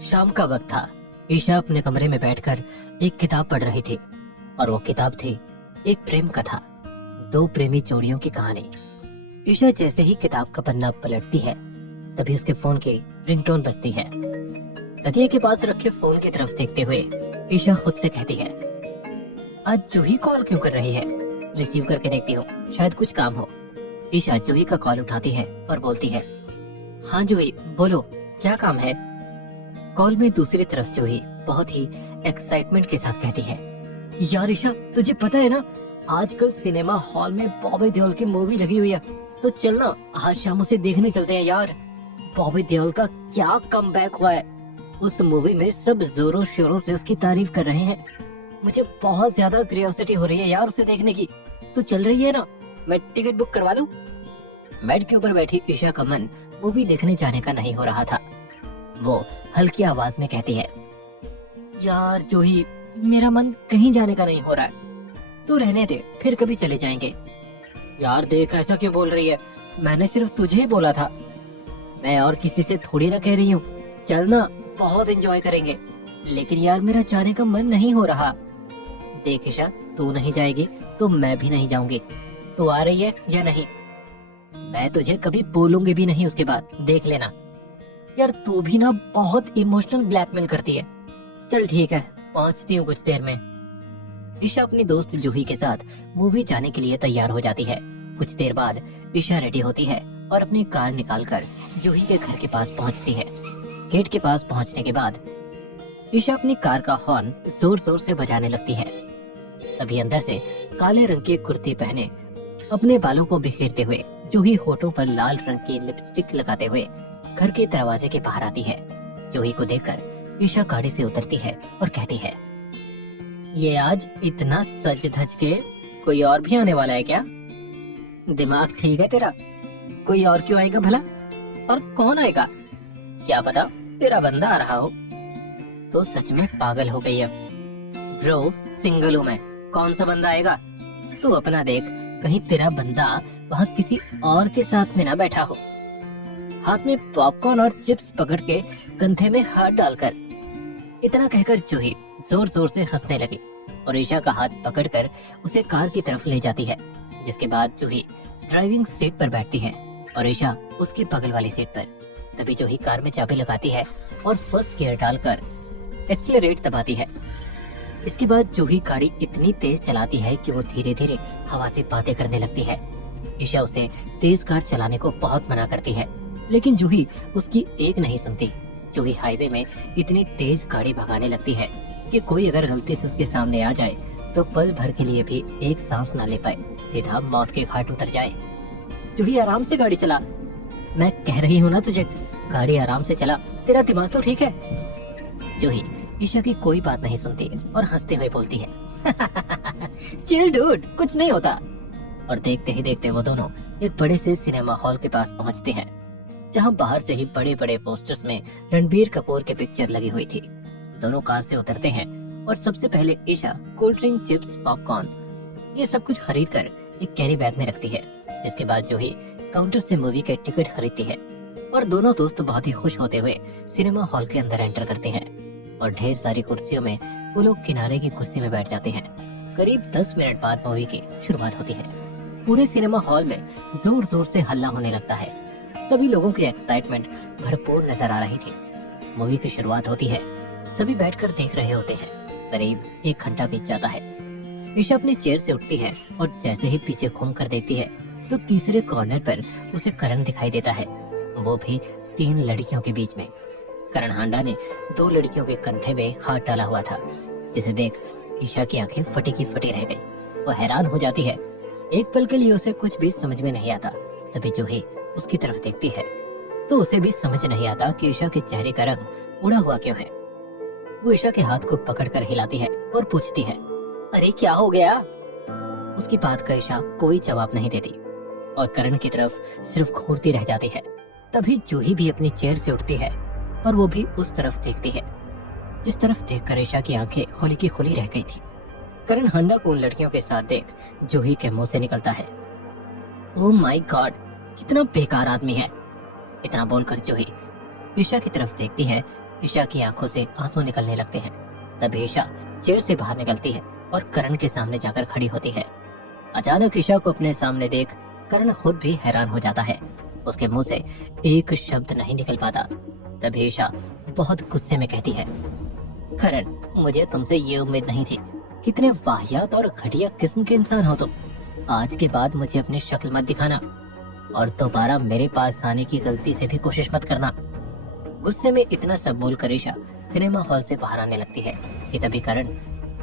शाम का वक्त था। ईशा अपने कमरे में बैठकर एक किताब पढ़ रही थी और वो किताब थी एक प्रेम कथा, दो प्रेमी जोड़ियों की कहानी। ईशा जैसे ही किताब का पन्ना पलटती है तभी उसके फोन की रिंगटोन बजती है। तकिए के पास रखे फोन की तरफ देखते हुए ईशा खुद से कहती है, आज जूही कॉल क्यों कर रही है? रिसीव करके देखती हूँ, शायद कुछ काम हो। ईशा जूही का कॉल उठाती है और बोलती है, हाँ जूही बोलो, क्या काम है? कॉल में दूसरी तरफ जूही बहुत ही एक्साइटमेंट के साथ कहती है, यार ईशा तुझे पता है ना, आजकल सिनेमा हॉल में बॉबी देओल की मूवी लगी हुई है, तो चलना आज शाम उसे देखने चलते हैं यार। बॉबी देओल का क्या कमबैक हुआ है, उस मूवी में सब जोरों शोरों से उसकी तारीफ कर रहे हैं। मुझे बहुत ज्यादा क्यूरियोसिटी हो रही है यार उसे देखने की। तो चल रही है ना, मैं टिकट बुक करवा लूं? बेड के ऊपर बैठी ईशा का मन मूवी देखने जाने का नहीं हो रहा था। वो हल्की आवाज में कहती है, यार जूही मेरा मन कहीं जाने का नहीं हो रहा है, तू रहने दे, फिर कभी चले जाएंगे। यार देख ऐसा क्यों बोल रही है, मैंने सिर्फ तुझे ही बोला था, मैं और किसी से थोड़ी ना कह रही हूँ। चलना, बहुत एंजॉय करेंगे। लेकिन यार मेरा जाने का मन नहीं हो रहा। देख ईशा, तू नहीं जाएगी तो मैं भी नहीं जाऊंगी। तू आ रही है या नहीं? मैं तुझे कभी बोलूंगी भी नहीं उसके बाद, देख लेना। यार तू भी ना बहुत इमोशनल ब्लैकमेल करती है। चल ठीक है, पहुंचती हूँ कुछ देर में। ईशा अपनी दोस्त जूही के साथ मूवी जाने के लिए तैयार हो जाती है। कुछ देर बाद ईशा रेडी होती है और अपनी कार निकालकर जूही के घर के पास पहुंचती है। गेट के पास पहुंचने के बाद ईशा अपनी कार का हॉर्न जोर जोर से बजाने लगती है। तभी अंदर से काले रंग की कुर्ती पहने, अपने बालों को बिखेरते हुए जूही होठों पर लाल रंग की लिपस्टिक लगाते हुए घर के दरवाजे के बाहर आती है। जूही को देखकर ईशा गाड़ी से उतरती है और कहती है, ये आज इतना सज धज के कोई और भी आने वाला है क्या? दिमाग ठीक है तेरा? कोई और क्यों आएगा भला? और कौन आएगा? क्या पता तेरा बंदा आ रहा हो। तो सच में पागल हो गई है। ब्रो सिंगल हूँ मैं, कौन सा बंदा आएगा? तू अपना देख, कहीं तेरा बंदा वहाँ किसी और के साथ में ना बैठा हो। हाथ में पॉपकॉर्न और चिप्स पकड़ के कंधे में हाथ डालकर इतना कहकर जूही जोर जोर से हंसने लगी और ईशा का हाथ पकड़कर उसे कार की तरफ ले जाती है। जिसके बाद जूही ड्राइविंग सीट पर बैठती है और ईशा उसके बगल वाली सीट पर। तभी जूही कार में चाबी लगाती है और फर्स्ट गियर डालकर एक्सीलरेट दबाती है। इसके बाद जूही गाड़ी इतनी तेज चलाती है कि वो धीरे धीरे हवा से बातें करने लगती है। ईशा उसे तेज कार चलाने को बहुत मना करती है, लेकिन जूही उसकी एक नहीं सुनती। जूही हाईवे में इतनी तेज गाड़ी भगाने लगती है कि कोई अगर गलती से उसके सामने आ जाए तो पल भर के लिए भी एक सांस ना ले पाए, सीधा मौत के घाट उतर जाए। जूही आराम से गाड़ी चला, मैं कह रही हूँ ना तुझे, गाड़ी आराम से चला, तेरा दिमाग तो ठीक है। जूही ईशा की कोई बात नहीं सुनती और हंसते हुए बोलती है, चिल डूड, कुछ नहीं होता। और देखते ही देखते वो दोनों एक बड़े से सिनेमा हॉल के पास पहुंचते हैं, जहां बाहर से ही बड़े बड़े पोस्टर्स में रणबीर कपूर की पिक्चर लगी हुई थी। दोनों कार से उतरते हैं और सबसे पहले Isha cold drink, chips, popcorn ये सब कुछ खरीद कर एक कैरी बैग में रखती है। जिसके बाद जूही काउंटर से मूवी के टिकट खरीदती है और दोनों दोस्त बहुत ही खुश होते हुए सिनेमा हॉल के अंदर एंटर करते हैं और ढेर सारी कुर्सियों में वो लोग किनारे की कुर्सी में बैठ जाते हैं। करीब 10 मिनट बाद मूवी की शुरुआत होती है। पूरे सिनेमा हॉल में जोर जोर से हल्ला होने लगता है। सभी लोगों की एक्साइटमेंट भरपूर नजर आ रही थी। मूवी की शुरुआत होती है, सभी बैठकर देख रहे होते हैं। करीब 1 घंटा बीत जाता है। ईशा अपनी चेयर से उठती है और जैसे ही पीछे घूम कर देखती है तो तीसरे कॉर्नर पर उसे करण दिखाई देता है, वो भी 3 लड़कियों के बीच में। करण हांडा ने 2 लड़कियों के कंधे में हाथ डाला हुआ था, जिसे देख ईशा की आंखें फटी की फटी रह गई। वो हैरान हो जाती है। एक पल के लिए उसे कुछ भी समझ में नहीं आता। तभी जूही उसकी तरफ देखती है तो उसे भी समझ नहीं आता कि ईशा के चेहरे का रंग उड़ा हुआ क्यों है। वो ईशा के हाथ को पकड़कर हिलाती है और पूछती है, अरे क्या हो गया? उसकी बात का ईशा कोई जवाब नहीं देती और करण की तरफ सिर्फ घूरती रह जाती है। तभी जूही भी अपनी चेयर से उठती है और वो भी उस तरफ देखती है, जिस तरफ देखकर ईशा की आंखें खुली की खुली रह गई थी। करण हांडा को उन लड़कियों के साथ देख जूही के मुंह से निकलता है, ओह माय गॉड, कितना बेकार आदमी है। इतना बोलकर जूही ईशा की तरफ देखती है ईशा की आंखों से आंसू निकलने लगते हैं। तभी ईशा चेयर से बाहर निकलती है और करण के सामने जाकर खड़ी होती है। अचानक ईशा को अपने सामने देख करण खुद भी हैरान हो जाता है। उसके मुंह से एक शब्द नहीं निकल पाता। तभी ईशा बहुत गुस्से में कहती है, करण, मुझे तुमसे ये उम्मीद नहीं थी। कितने वाहियात और घटिया किस्म के इंसान हो तुम। आज के बाद मुझे अपनी शक्ल मत दिखाना और दोबारा मेरे पास आने की गलती से भी कोशिश मत करना। गुस्से में इतना सब बोलकर ईशा सिनेमा हॉल से बाहर आने लगती है कि तभी करण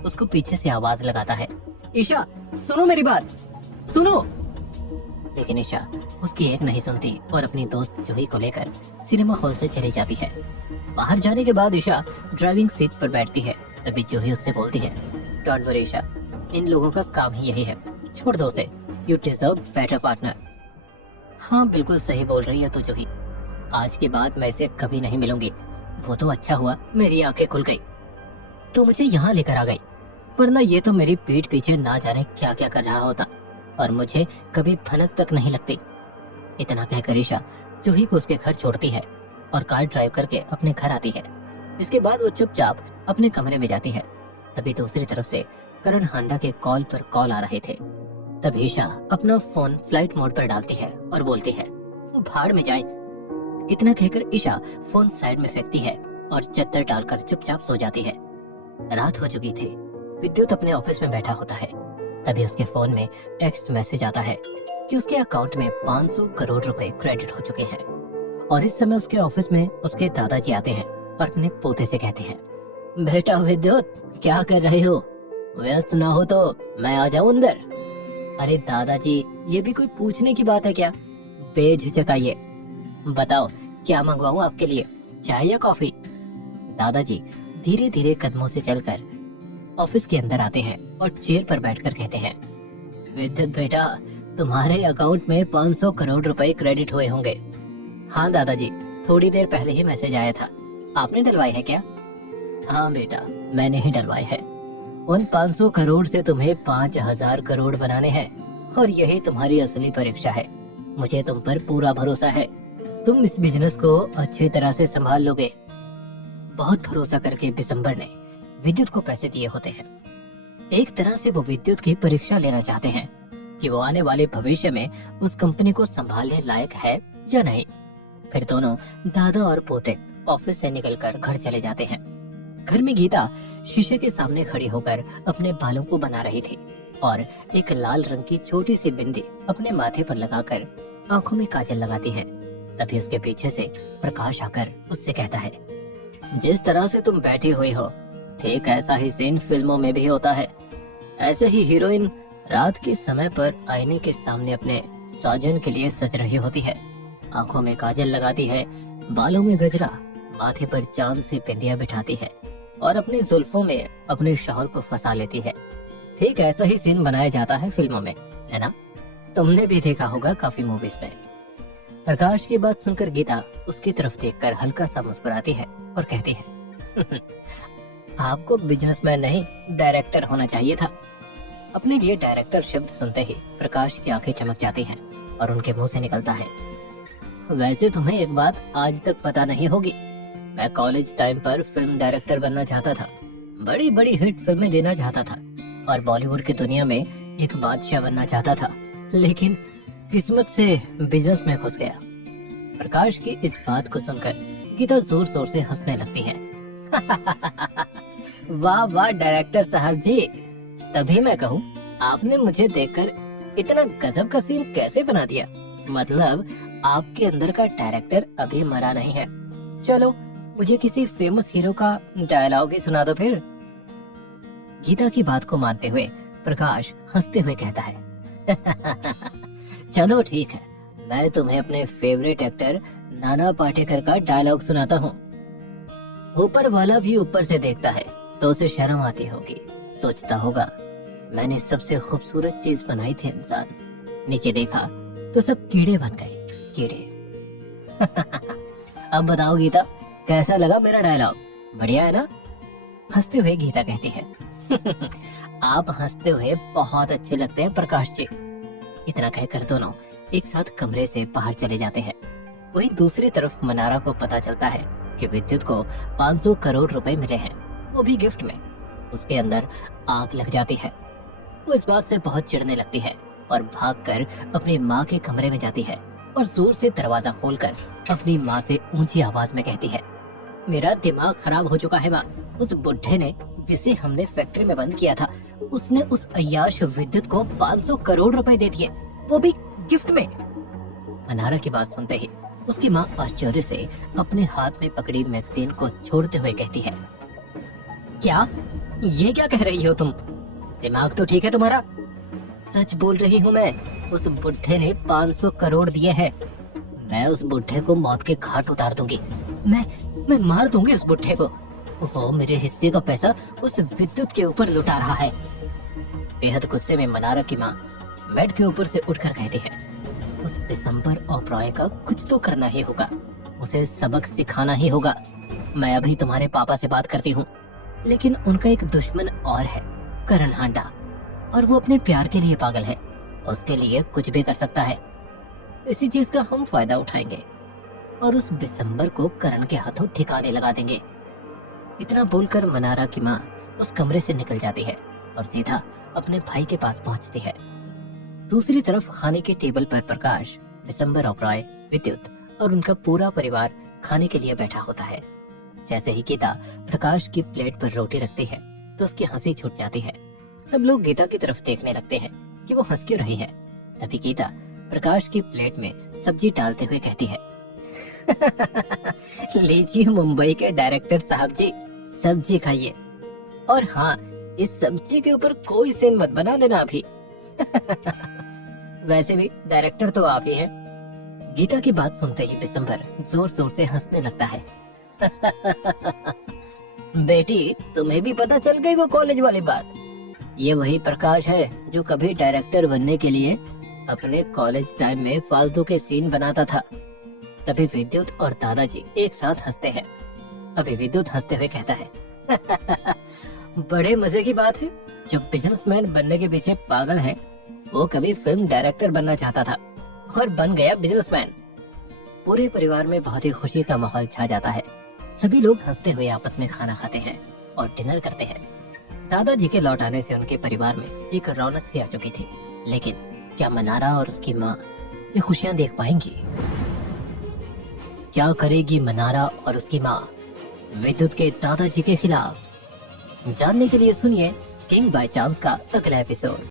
उसको पीछे से आवाज लगाता है, ईशा, सुनो मेरी बात, सुनो। लेकिन ईशा उसकी एक नहीं सुनती और अपनी दोस्त जूही को लेकर सिनेमा हॉल से चली जाती है। बाहर जाने के बाद ईशा ड्राइविंग सीट पर बैठती है। तभी जूही उससे बोलती है, डोंट वरी ईशा, इन लोगों का काम ही यही है, छोड़ दो उसे, यू डिजर्व बेटर पार्टनर। हाँ, बिल्कुल सही बोल रही है तू जूही, आज के बाद मैं इसे कभी नहीं मिलूंगी। वो तो अच्छा हुआ मेरी आंखें खुल गई, तो मुझे यहाँ लेकर आ गई, वरना ये तो मेरी पीठ पीछे ना जाने क्या क्या कर रहा होता और मुझे कभी भनक तक नहीं लगती। इतना कहकर ईशा जूही को उसके घर छोड़ती है और कार ड्राइव करके अपने घर आती है। इसके बाद वो चुपचाप अपने कमरे में जाती है। तभी दूसरी तरफ से करण हांडा के कॉल पर कॉल आ रहे थे। तब ईशा अपना फोन फ्लाइट मोड पर डालती है और बोलती है, भाड़ में जाए। इतना कहकर ईशा फोन साइड में फेंकती है और चद्दर डालकर चुपचाप सो जाती है। रात हो चुकी थी। विद्युत अपने ऑफिस में बैठा होता है। तभी उसके फोन में टेक्स्ट मैसेज आता है कि उसके अकाउंट में 500 करोड़ रुपए क्रेडिट हो चुके हैं। और इस समय उसके ऑफिस में उसके दादाजी आते हैं और अपने पोते से कहते हैं, बेटा विद्युत, क्या कर रहे हो? व्यस्त ना हो तो मैं आ जाऊं अंदर? अरे दादाजी, ये भी कोई पूछने की बात है क्या? बेझिझक आइए, बताओ क्या मंगवाऊं आपके लिए, चाय या कॉफी? दादाजी धीरे धीरे कदमों से चलकर ऑफिस के अंदर आते हैं और चेयर पर बैठकर कहते हैं, विद्युत बेटा, तुम्हारे अकाउंट में 500 करोड़ रुपए क्रेडिट हुए होंगे। हाँ दादाजी, थोड़ी देर पहले ही मैसेज आया था। आपने डलवाए है क्या? हाँ बेटा, मैंने ही डलवाए हैं। उन 500 करोड़ से तुम्हें 5000 करोड़ बनाने हैं और यही तुम्हारी असली परीक्षा है। मुझे तुम पर पूरा भरोसा है, तुम इस बिजनेस को अच्छी तरह से संभाल लोगे। बहुत भरोसा करके दिसंबर ने विद्युत को पैसे दिए होते हैं। एक तरह से वो विद्युत की परीक्षा लेना चाहते हैं कि वो आने वाले भविष्य में उस कंपनी को संभालने लायक है या नहीं। फिर दोनों दादा और पोते ऑफिस से निकलकर घर चले जाते हैं। घर में गीता शीशे के सामने खड़ी होकर अपने बालों को बना रही थी और एक लाल रंग की छोटी सी बिंदी अपने माथे पर लगाकर आंखों में काजल लगाती है। तभी उसके पीछे से प्रकाश आकर उससे कहता है, जिस तरह से तुम बैठी हुई हो, ठीक ऐसा ही सीन फिल्मों में भी होता है। ऐसे ही हीरोइन रात के समय पर आईने के सामने अपने साजन के लिए सज रही होती है। आंखों में काजल लगाती है, बालों में गजरा, माथे पर चांद सी बिंदिया बिठाती है और अपनी जुल्फों में अपने शौहर को फंसा लेती है। ठीक ऐसा ही सीन बनाया जाता है फिल्मों में, है ना? तुमने भी देखा होगा काफी मूवीज में। प्रकाश की बात सुनकर गीता उसकी तरफ देखकर हल्का सा मुस्कुराती है और कहती है, आपको बिजनेसमैन नहीं डायरेक्टर होना चाहिए था। अपने लिए डायरेक्टर शब्द सुनते ही प्रकाश की आंखें चमक जाती हैं और उनके मुंह से निकलता है, वैसे तुम्हें एक बात आज तक पता नहीं होगी, मैं कॉलेज टाइम पर फिल्म डायरेक्टर बनना चाहता था, बड़ी बड़ी हिट फिल्में देना चाहता था और बॉलीवुड की दुनिया में एक बादशाह बनना चाहता था, लेकिन किस्मत से बिजनेस में घुस गया। प्रकाश की इस बात को सुनकर गीता जोर शोर से हंसने लगती है। वाह वाह डायरेक्टर साहब जी, तभी मैं कहूँ आपने मुझे देखकर इतना गजब का सीन कैसे बना दिया। मतलब आपके अंदर का डायरेक्टर अभी मरा नहीं है। चलो मुझे किसी फेमस हीरो का डायलॉग ही सुना दो फिर। गीता की बात को मानते हुए प्रकाश हंसते हुए कहता है, चलो ठीक है, मैं तुम्हें अपने फेवरेट एक्टर नाना पाटेकर का डायलॉग सुनाता हूँ। ऊपर वाला भी ऊपर से देखता है तो उसे शर्म आती होगी, सोचता होगा मैंने सबसे खूबसूरत चीज बनाई थी इंसान, नीचे देखा तो सब कीड़े बन गए, कीड़े। अब बताओ गीता, कैसा लगा मेरा डायलॉग? बढ़िया है ना? हंसते हुए गीता कहती है, आप हंसते हुए बहुत अच्छे लगते हैं प्रकाश जी। इतना कहकर दोनों एक साथ कमरे से बाहर चले जाते हैं। वहीं दूसरी तरफ मनारा को पता चलता है कि विद्युत को 500 करोड़ रुपए मिले हैं, वो भी गिफ्ट में। उसके अंदर आग लग जाती है। वो इस बात से बहुत चिढ़ने लगती है और भागकर अपनी माँ के कमरे में जाती है और जोर से दरवाजा खोलकर अपनी माँ से ऊंची आवाज में कहती है, मेरा दिमाग खराब हो चुका है माँ। उस बुढ़े ने, जिसे हमने फैक्ट्री में बंद किया था, उसने उस अय्याश विद्युत को 500 करोड़ रुपए दे दिए, वो भी गिफ्ट में। मनारा की बात सुनते ही उसकी माँ आश्चर्य से अपने हाथ में पकड़ी मैगजीन को छोड़ते हुए कहती है, क्या ये क्या कह रही हो तुम? दिमाग तो ठीक है तुम्हारा? सच बोल रही हूँ मैं। उस बुढ़े ने 500 करोड़ दिए हैं। मैं उस बुढ़े को मौत के घाट उतार दूंगी। मैं मार दूंगी उस बुढ़े को। वो मेरे हिस्से का पैसा उस विद्युत के ऊपर लुटा रहा है। बेहद गुस्से में मनारा की माँ बेड के ऊपर से उठकर कहती है, उस दिसंबर ओबरॉय का कुछ तो करना ही होगा, उसे सबक सिखाना ही होगा। मैं अभी तुम्हारे पापा से बात करती हूँ। लेकिन उनका एक दुश्मन और है, करण हांडा, और वो अपने प्यार के लिए पागल है। उसके लिए कुछ भी कर सकता है। इसी चीज का हम फायदा उठाएंगे और उस दिसंबर को करण के हाथों ठिकाने लगा देंगे। इतना बोलकर मनारा की माँ उस कमरे से निकल जाती है और सीधा अपने भाई के पास पहुंचती है। दूसरी तरफ खाने के टेबल पर प्रकाश, दिसंबर ओबरॉय, विद्युत और उनका पूरा परिवार खाने के लिए बैठा होता है। जैसे ही गीता प्रकाश की प्लेट पर रोटी रखती है तो उसकी हंसी छूट जाती है। सब लोग गीता की तरफ देखने लगते हैं कि वो हंस क्यों रही है। तभी गीता प्रकाश की प्लेट में सब्जी डालते हुए कहती है, लीजिए मुंबई के डायरेक्टर साहब जी, सब्जी खाइए। और हाँ, इस सब्जी के ऊपर कोई सीन मत बना देना अभी। वैसे भी डायरेक्टर तो आप ही हैं। गीता की बात सुनते ही दिसंबर जोर जोर से हंसने लगता है। बेटी, तुम्हें भी पता चल गई वो कॉलेज वाली बात? ये वही प्रकाश है जो कभी डायरेक्टर बनने के लिए अपने कॉलेज टाइम में फालतू के सीन बनाता था। तभी विद्युत और दादाजी एक साथ हंसते हैं। अभी विद्युत हंसते हुए कहता है, बड़े मजे की बात है। जो बिजनेसमैन बनने के पीछे पागल है, वो कभी फिल्म डायरेक्टर बनना चाहता था और बन गया बिजनेसमैन। पूरे परिवार में बहुत ही खुशी का माहौल छा जाता है। सभी लोग हंसते हुए आपस में खाना खाते हैं और डिनर करते हैं। दादाजी के लौट आने से उनके परिवार में एक रौनक सी आ चुकी थी। लेकिन क्या मनारा और उसकी माँ ये खुशियाँ देख पाएंगी? क्या करेगी मनारा और उसकी माँ विद्युत के दादाजी के खिलाफ? जानने के लिए सुनिए किंग बाय चांस का अगला एपिसोड।